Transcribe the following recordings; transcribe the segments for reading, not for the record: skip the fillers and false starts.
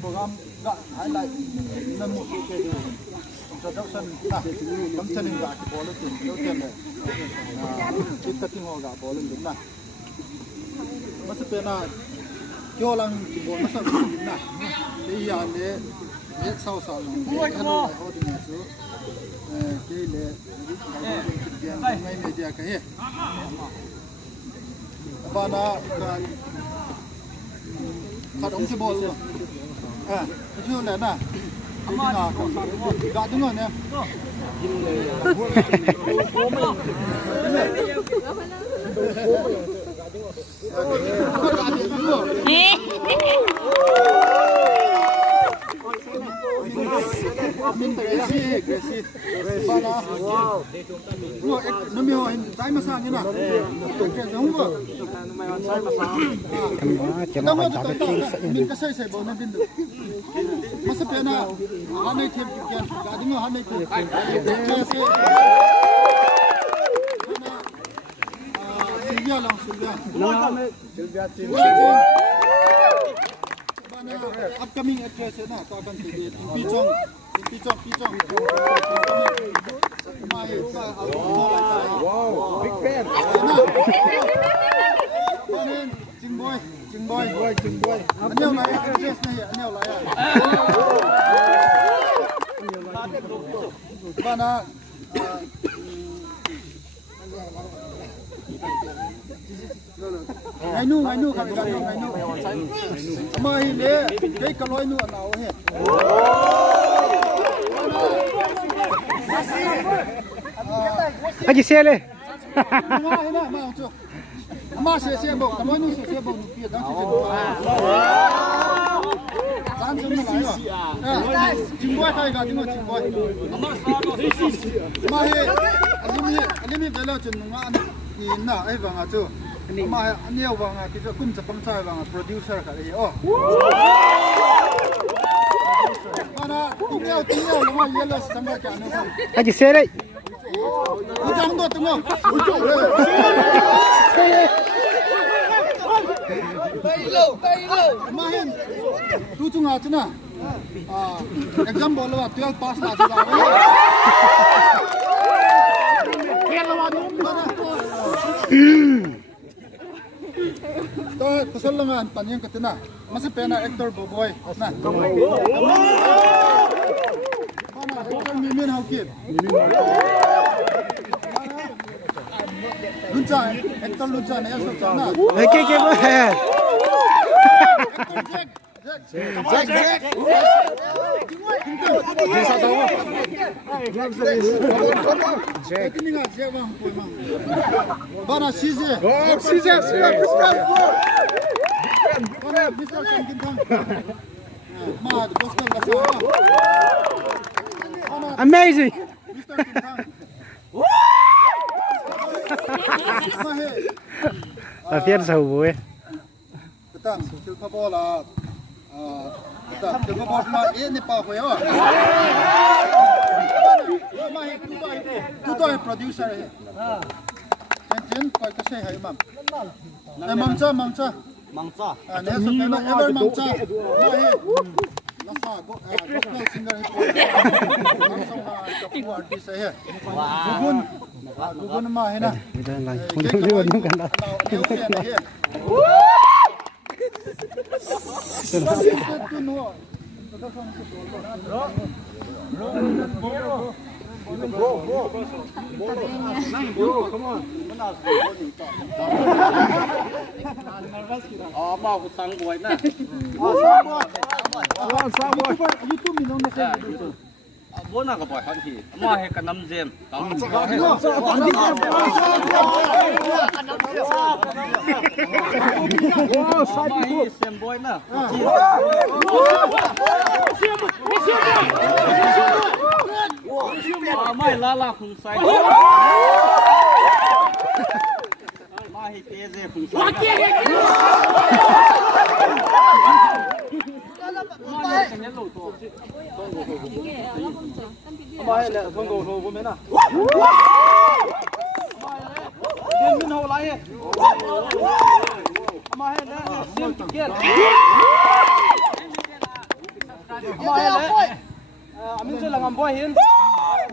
program gak highlight nemu ke introduction nah kamchanin ga ke bola tu doten le kita tinggal ga bola tu nah masa pena kyolang ki bola masa nah dia le ye sau sau hello ho ding chu ke le ngai media ka he bana ka dong ki bola itu lah na. Gak dengar ni. Agresif. Wow. Lu nami orang saya masang ni nak. Jangan buat. Saya masang. Kita mau tu. Minta saya bawa nabi tu. Masa pena, hanai tim kian. Gak dengar hanai tim. Sylvia lang Sylvia. Upcoming actress na kau akan jadi Picong. Wow, big fan. Jing boy. Anel lah actress ni, anel lah. Mana? Ngainu kan ngainu. Mai le, kai kaloi nu anau he. Aji sele. Ma tu. Ma se bo, kaloi nu se bo nu pia dang se. Zan zun lai wa. Jingboy kai ga jingboy. Ma he, alimi bela chun nga ni na ai wang a chu. Ma aniau wang a ti chu kum chapam chai wang a producer ka le o. Mana tinggal lama yellow sangat kan. Aji sele. Ujang tu tengok. Bailo. Mahin. Tu cuma cina. Exam bola 12 pass lah sudah. To keselangan panjang ketina. Masih pena aktor boboy. Nah. Mana aktor mimin haukit. Lunca, aktor lunca ni asal sana. Oke boleh. Jack. Bisa tahu. Jack. Ini nggak Jack bang, bang. Mana Size? Oh, Size. Mana bisa kan bintang? Mad, boskan lah. Amazing. Bisa bintang. Afian sahu eh. Betul, silpa bola. Betul, silpa bola mah ini pa ko yo. Tu to hai producer hai. Jen koi ka sei hai mam. Mangcha. Ne so kana ever mangcha. Ma he. Lasa go local singer hai. Mangcha ka artist hai. Gugun mah hai na. Kita lai. Untuk lihat nu kan. Oh, mau aku sanggup na. Sanggup. YouTube minum nak. Bố nào có bỏi hòn thì mà hay cả năm dêm xem bói nè mai la không sai mai tê dê không sai Mai là con gấu thôi, con bé nào? Điên bên hậu lại. Mai là xem trực tiếp. มาให้เลยมินเซนหลังบอยเห็น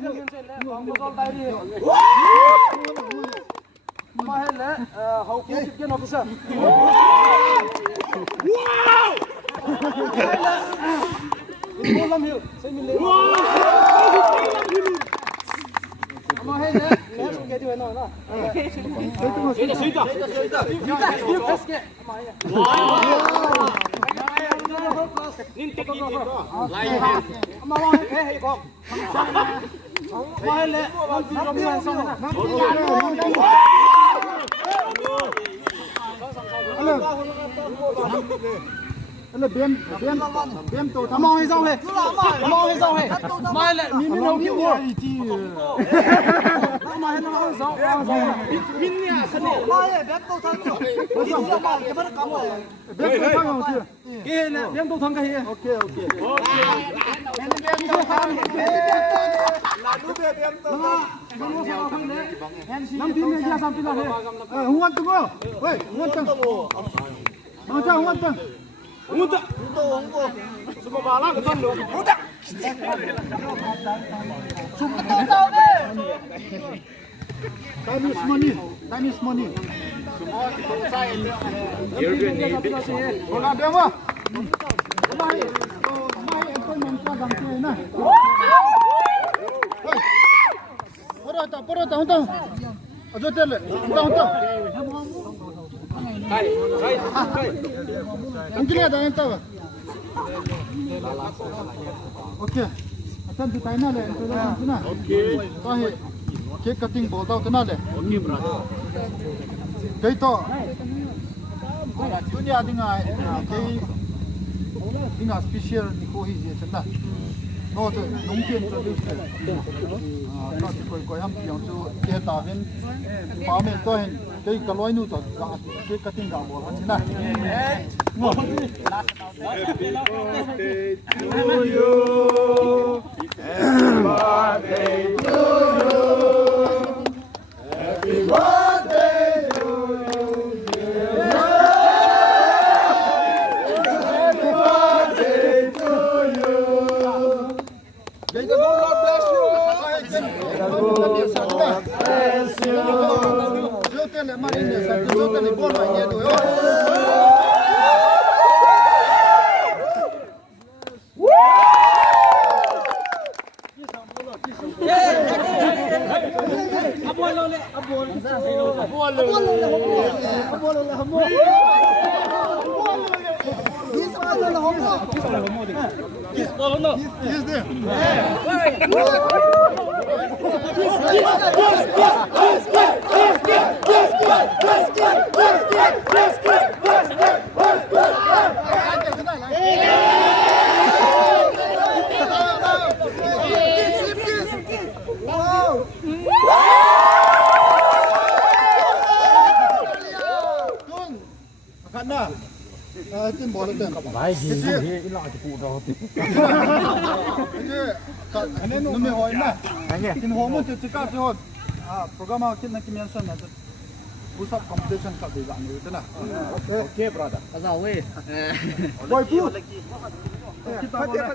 มินเซนแล้วของก็ได้ดิมาให้เลยเขาคิดกันออฟฟิเซอร์ว้าวโคลัมฮิลเซมิเลมาให้เลยแล้วสเกตด้วยหน่อยนะนี่ติ๊กนี่ไล่มาว่าให้ให้บอกมาให้เลยเราไม่ส่งนะอะไรเบียนตัวทำ มองให้เศร้าเลยมองให้เศร้าเลยมาเลยมีมีเราที่วัวมาให้เราเศร้ามินเนี่ยสนุกมาเลยแบบตัวทำอยู่ที่เรามาจะไม่ได้กำเลย เบียนตัวทำเอาสิ เกี่ยเนี่ยเลี้ยงตัวทำกันเฮีย โอเค น้ำดินเนี่ยยาสามปีละเลย หัวตึงเฮ้ยหัวตึงน้องเจ้าหัวตึง 무다 수고 말아 그 돈로 무다 Time is money. Hola, Bema. Mai employment ka gang ke na. Poro ta unta. Ajo tele. Unta. Kai. Angkile da enta. Okay. Atan tu taina le introduction na. Okay. Kahe cake cutting bol tau tana le. Okay brother. Dei to. Dunia dinga dinga special ni ko hi je chanda. No to nong pien introduce. Ta ti koi ham piang chu ke ta ven pa men to hen cái lối nu to cái cutting ga bol han na. Tin bol den. Vai gi hi ila ti pu do ti. Ane no me hoi na. Tin ho mo ti ka ti ho. Program a kin na ki mention na. Push up competition ka de ga ni ta na. Okay brother. Asa we Boy pu. Kita boleh.